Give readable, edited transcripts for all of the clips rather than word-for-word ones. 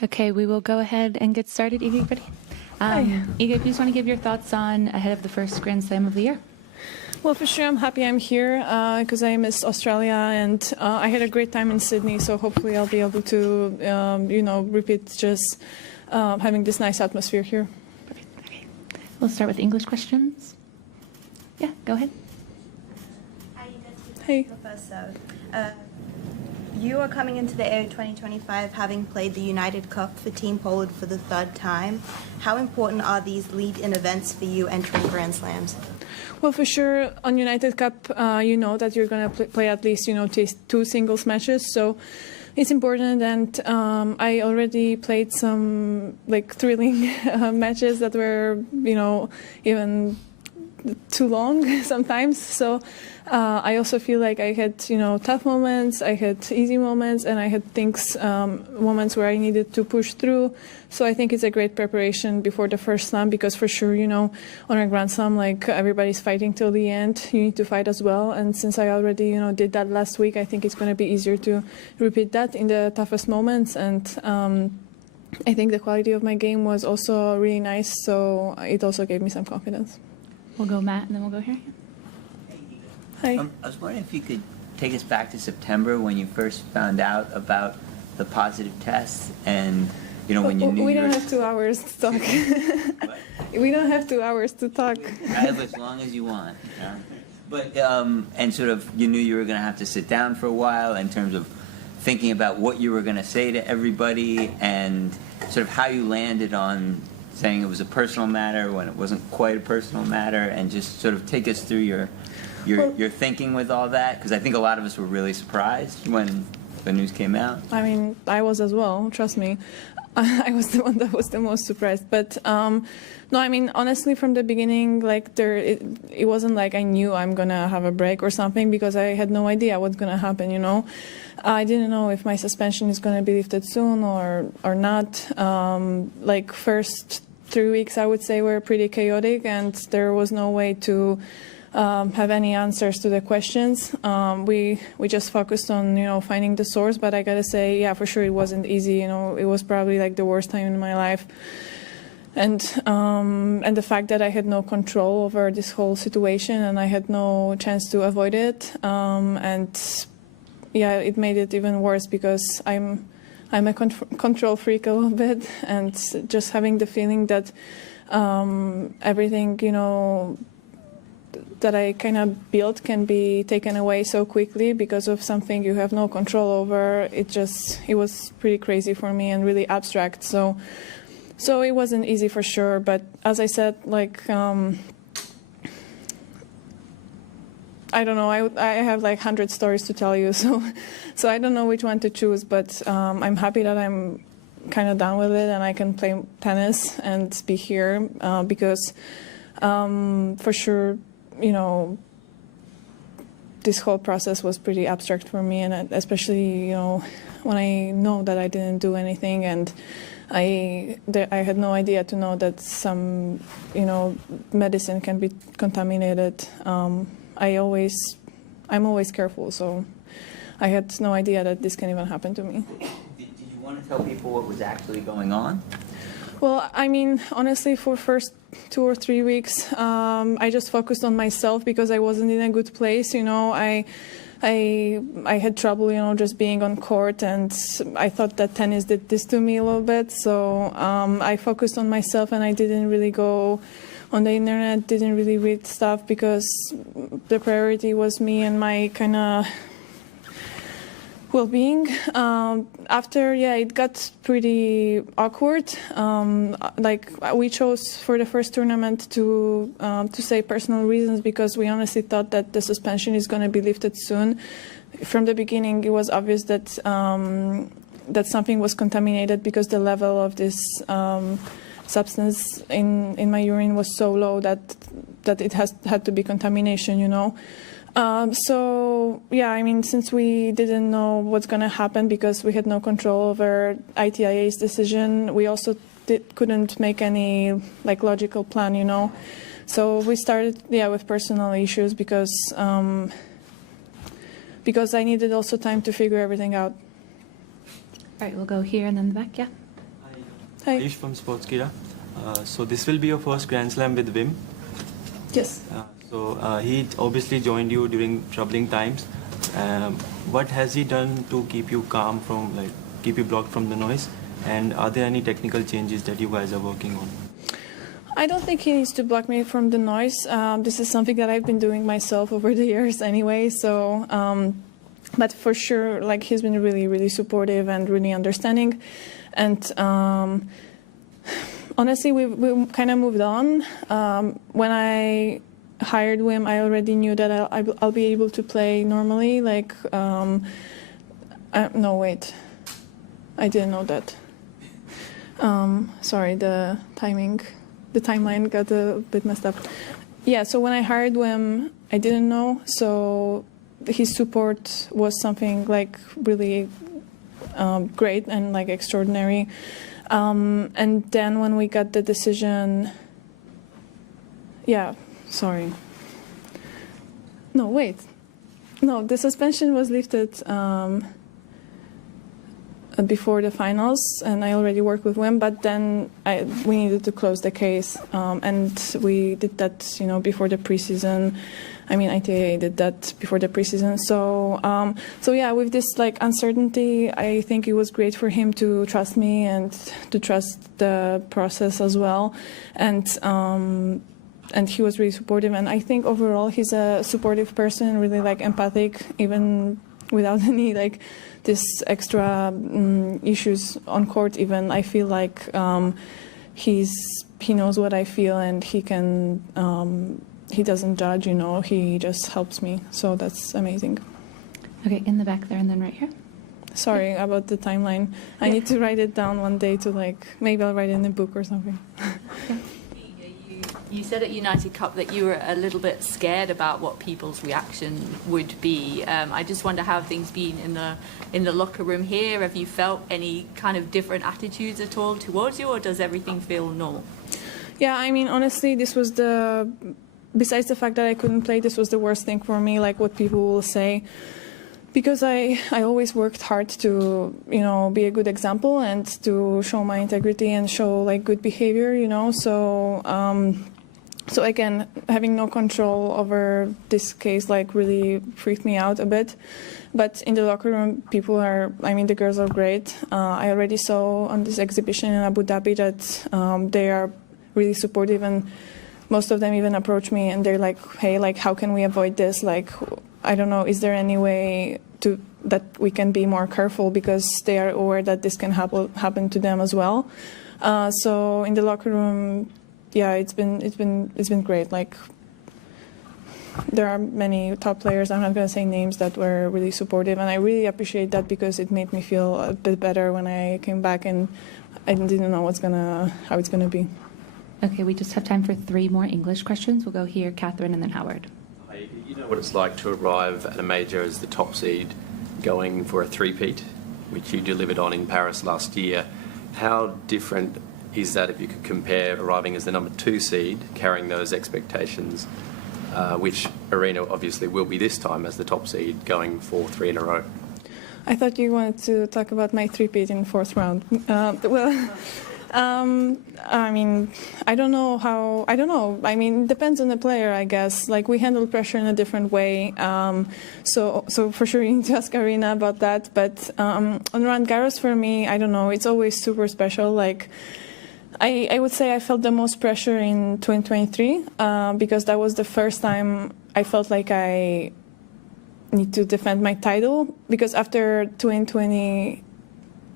Okay, we will go ahead and get started. Iga, you ready? Iga, if you just want to give your thoughts on ahead of the first Grand Slam of the year. Well, for sure, I'm happy I'm here because I missed Australia and I had a great time in Sydney. So hopefully I'll be able to, repeat just having this nice atmosphere here. Perfect. Okay. We'll start with English questions. Yeah, go ahead. Hi, you guys. Hey. First, you are coming into the Air 2025 having played the United Cup for Team Poland for the third time. How important are these lead-in events for you entering Grand Slams? Well, for sure, on United Cup, you know that you're going to play at least, two singles matches. So it's important, and I already played some thrilling matches that were, even too long sometimes. So I also feel like I had, tough moments, I had easy moments, and I had moments where I needed to push through. So I think it's a great preparation before the first slam, because for sure, on a Grand Slam, everybody's fighting till the end. You need to fight as well. And since I already, did that last week, I think it's going to be easier to repeat that in the toughest moments. And I think the quality of my game was also really nice. So it also gave me some confidence. We'll go Matt, and then we'll go here. Hi. I was wondering if you could take us back to September when you first found out about the positive test, and when you knew we don't have 2 hours to talk. We don't have 2 hours to talk. I have as long as you want. But and sort of you knew you were going to have to sit down for a while in terms of thinking about what you were going to say to everybody, and sort of how you landed on saying it was a personal matter when it wasn't quite a personal matter, and just sort of take us through your thinking with all that, because I think a lot of us were really surprised when the news came out. I mean, I was as well, trust me. I was the one that was the most surprised. But no, I mean, honestly, from the beginning, it wasn't like I knew I'm going to have a break or something, because I had no idea what's going to happen, I didn't know if my suspension is going to be lifted soon or not. First 3 weeks, I would say, were pretty chaotic, and there was no way to have any answers to the questions. We just focused on finding the source, but I gotta say, yeah, for sure it wasn't easy. It was probably the worst time in my life, and the fact that I had no control over this whole situation and I had no chance to avoid it, and yeah, it made it even worse because I'm a control freak a little bit, and just having the feeling that everything that I kind of built can be taken away so quickly because of something you have no control over. It was pretty crazy for me and really abstract. So it wasn't easy for sure. But as I said, I don't know. I have 100 stories to tell you, so I don't know which one to choose. But I'm happy that I'm kind of done with it and I can play tennis and be here because for sure, this whole process was pretty abstract for me, and especially when I know that I didn't do anything, and I had no idea to know that some medicine can be contaminated. I'm always careful, so I had no idea that this can even happen to me. Did you want to tell people what was actually going on? Well, I mean, honestly, for first 2 or 3 weeks, I just focused on myself because I wasn't in a good place. I had trouble, just being on court, and I thought that tennis did this to me a little bit. So I focused on myself, and I didn't really go on the internet, didn't really read stuff, because the priority was me and my kind of well-being. After, it got pretty awkward. We chose for the first tournament to say personal reasons, because we honestly thought that the suspension is going to be lifted soon. From the beginning, it was obvious that that something was contaminated, because the level of this substance in my urine was so low that it had to be contamination, So, yeah, I mean, since we didn't know what's going to happen because we had no control over ITIA's decision, we also couldn't make any, logical plan, So we started, with personal issues because I needed also time to figure everything out. All right, we'll go here and then the back, yeah. Hi. Ayush from Sportskeeda. So this will be your first Grand Slam with Wim. Yes. He obviously joined you during troubling times. What has he done to keep you calm keep you blocked from the noise? And are there any technical changes that you guys are working on? I don't think he needs to block me from the noise. This is something that I've been doing myself over the years anyway. So, but for sure, like he's been really, really supportive and really understanding. And honestly, we kind of moved on. When I hired Wim, I already knew that I'll be able to play normally. No, wait, I didn't know that. Sorry, the timeline got a bit messed up. Yeah, so when I hired Wim, I didn't know. So his support was something like really great and like extraordinary. And then when we got the decision, the suspension was lifted before the finals, and I already worked with Wim, but then we needed to close the case, and we did that, before the preseason. I mean, ITA did that before the preseason. So yeah, with this like uncertainty, I think it was great for him to trust me and to trust the process as well, and he was really supportive. And I think overall he's a supportive person, really like empathic, even without any like this extra issues on court. Even I feel like he knows what I feel, and he can. He doesn't judge, he just helps me. So that's amazing. Okay, in the back there and then right here. Sorry about the timeline. I need to write it down one day to maybe I'll write it in a book or something. You said at United Cup that you were a little bit scared about what people's reaction would be. I just wonder how things been in the locker room here. Have you felt any kind of different attitudes at all towards you, or does everything feel normal? Yeah, I mean, honestly, this was besides the fact that I couldn't play, this was the worst thing for me, like what people will say. Because I always worked hard to, be a good example and to show my integrity and show like good behavior, So again, having no control over this case like really freaked me out a bit. But in the locker room, the girls are great. I already saw on this exhibition in Abu Dhabi that they are really supportive, and most of them even approach me and they're like, hey, like, how can we avoid this? Like, I don't know, is there any way that we can be more careful, because they are aware that this can happen to them as well. So in the locker room, yeah, it's been great. Like, there are many top players, I'm not going to say names, that were really supportive, and I really appreciate that, because it made me feel a bit better when I came back and I didn't know how it's gonna be. Okay, we just have time for 3 more English questions. We'll go here, Catherine, and then Howard. You know what it's like to arrive at a major as the top seed, going for a three-peat, which you delivered on in Paris last year. How different is that if you could compare arriving as the number 2 seed, carrying those expectations, which Arena obviously will be this time as the top seed, going for 3 in a row? I thought you wanted to talk about my three-peat in 4th round. I mean, I don't know. I mean, it depends on the player, I guess. Like, we handle pressure in a different way. So for sure you need to ask Arena about that. But on Roland Garros, for me, I don't know. It's always super special. Like, I would say I felt the most pressure in 2023 because that was the first time I felt like I need to defend my title. Because after 2020,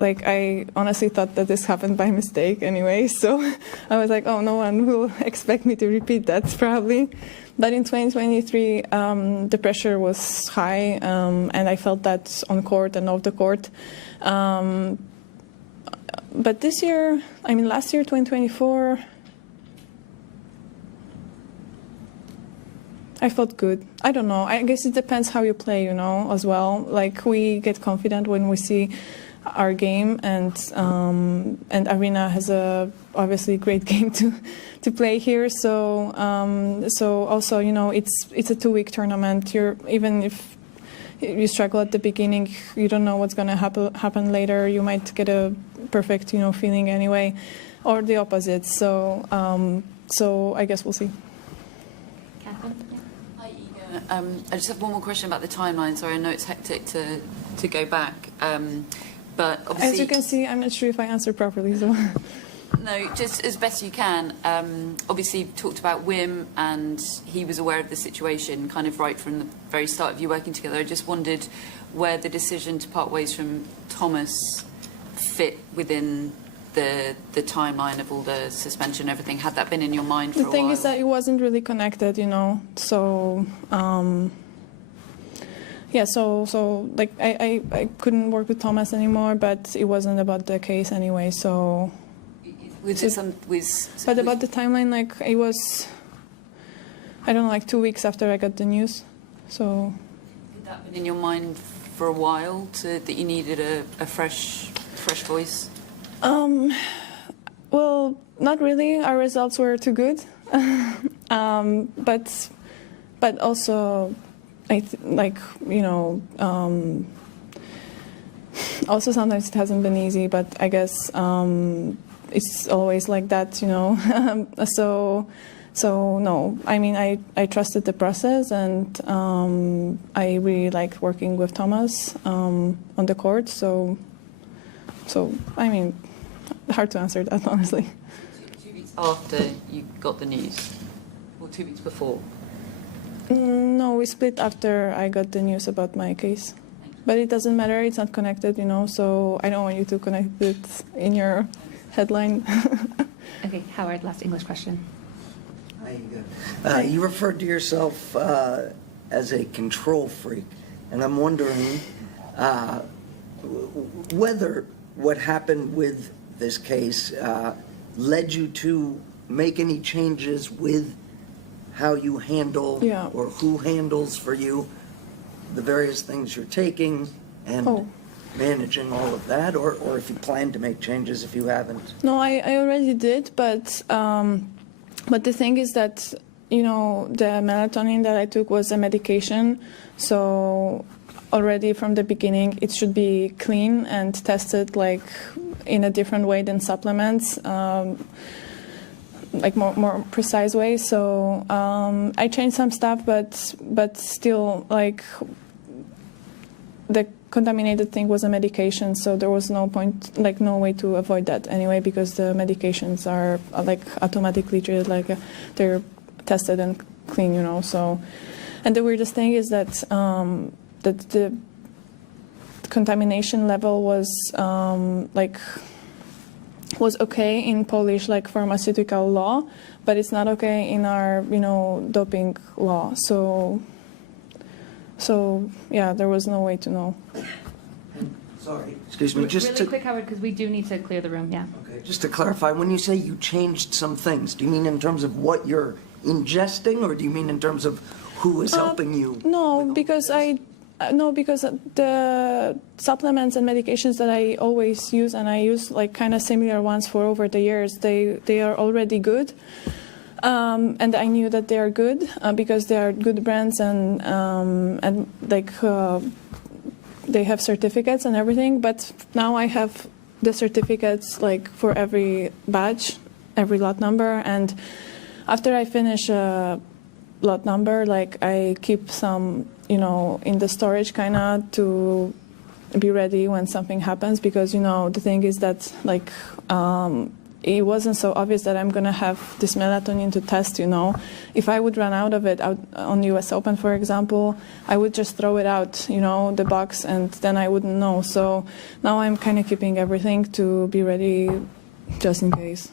like, I honestly thought that this happened by mistake anyway. So I was like, oh, no one will expect me to repeat that probably. But in 2023, the pressure was high, and I felt that on court and off the court. But this year, last year, 2024, I felt good. I don't know. I guess it depends how you play, as well. Like, we get confident when we see our game, and Arena has a obviously great game to play here. So also, it's a 2-week tournament. Even if you struggle at the beginning, you don't know what's going to happen later. You might get a perfect, feeling anyway, or the opposite. So I guess we'll see. Catherine? Hi, Iga. I just have one more question about the timeline. Sorry, I know it's hectic to go back, but obviously, as you can see, I'm not sure if I answered properly. So. No, just as best you can. Obviously, you've talked about Wim, and he was aware of the situation kind of right from the very start of you working together. I just wondered where the decision to part ways from Thomas fit within the timeline of all the suspension and everything. Had that been in your mind for a while? The thing is that it wasn't really connected, so yeah, so like I couldn't work with Thomas anymore, but it wasn't about the case anyway, so... But about the timeline, like, it was, I don't know, like 2 weeks after I got the news, so... Had that been in your mind for a while, that you needed a fresh voice? Well, not really. Our results were too good. But also, also sometimes it hasn't been easy, but I guess it's always like that, So no, I mean, I trusted the process, and I really liked working with Thomas on the court, so I mean, hard to answer that, honestly. 2 weeks after you got the news, or 2 weeks before? No, we split after I got the news about my case. But it doesn't matter, it's not connected, so I don't want you to connect it in your headline. Okay, Howard, last English question. Hi, Iga. You referred to yourself as a control freak, and I'm wondering whether what happened with this case led you to make any changes with how you handle or who handles for you the various things you're taking and managing all of that, or if you plan to make changes if you haven't. No, I already did, but the thing is that, the melatonin that I took was a medication, so already from the beginning it should be clean and tested like in a different way than supplements, like more precise way. So I changed some stuff, but still, like, the contaminated thing was a medication, so there was no point, like no way to avoid that anyway, because the medications are like automatically treated like they're tested and clean, So, and the weirdest thing is that that the contamination level was was okay in Polish like pharmaceutical law, but it's not okay in our doping law. So yeah, there was no way to know. Sorry, excuse me, just really quick, Howard, because we do need to clear the room. Yeah. Okay, just to clarify, when you say you changed some things, do you mean in terms of what you're ingesting, or do you mean in terms of who is helping you? No, because the supplements and medications that I always use, and I use like kind of similar ones for over the years, they are already good. And I knew that they are good because they are good brands, and like they have certificates and everything. But now I have the certificates like for every batch, every lot number, and after I finish a lot number, like I keep some, in the storage kind of to be ready when something happens, because the thing is that like. It wasn't so obvious that I'm going to have this melatonin to test, If I would run out of it on US Open, for example, I would just throw it out, the box, and then I wouldn't know. So now I'm kind of keeping everything to be ready just in case.